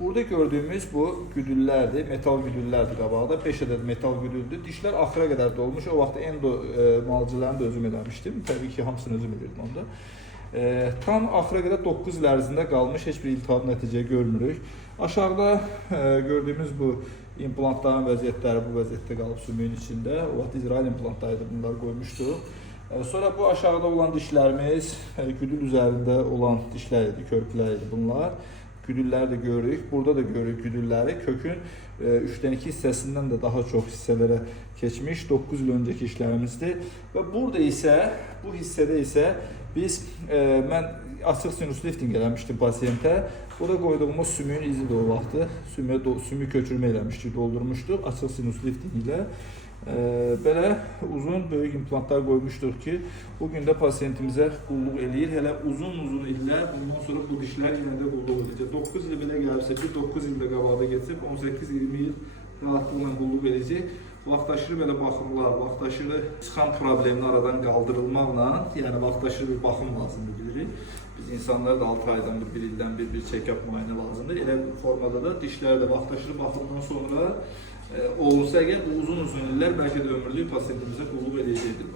Burada gördüğümüz bu güdüllerdir, metal güdüllerdir qabaqda. 5 ədəd metal güdüldür. Dişlər axıra qədər dolmuş. O vaxt endo müalicələrini də özüm eləmişdim. Təbii ki, hamısını özüm edirdim onda. Tam axıra qədər 9 il ərzində qalmış, heç bir iltihab nəticə görmürük. Aşağıda gördüyümüz bu implantların vəziyyətləri bu vəziyyətdə qalıb sümüyün içində. O vaxt İsrail implantlarıydı, bunları qoymuşduq. Sonra bu aşağıda olan dişlərimiz güdül üzərində olan dişlər idi, körpülər idi bunlar. Güdülləri də görürük. Burada da görürük güdülləri. Kökün 3'dən 2 hissəsindən də daha çox hissələrə keçmiş 9 il öncəki işlərimizdir. Və burada isə, bu hissədə isə biz, mən açıq sinus lifting eləmişdim pasiyentə. O da qoyduğumuz sümüyün izidir o vaxtı. Sümük köçürmə eləmişdik, doldurmuşduq açıq sinus lifting ilə. Belə uzun, böyük implantlar qoymuşduq ki, bugün də pasiyentimizə qulluq eləyir. Hələ uzun illər, bundan sonra bu dişlər yenə də qulluq edəcək. 9 il belə gəlirsə, 9 ildə qabaqda geçib, 18-20 il rahatlıqla qulluq edəcək. Vaxtaşırı belə baxımlar, vaxtaşırı çıxan problemini aradan qaldırılmaqla, yəni vaxtaşırı bir baxım lazımdır bilirik. Biz insanlar da 6 aydan bir ildən bir check-up müayinə lazımdır. Elə formada da dişlər də vaxtaşırı baxımdan sonra olursa əgər uzun illər bəlkə də ömürlük pasiyentimizə qulluq edəcəkdir.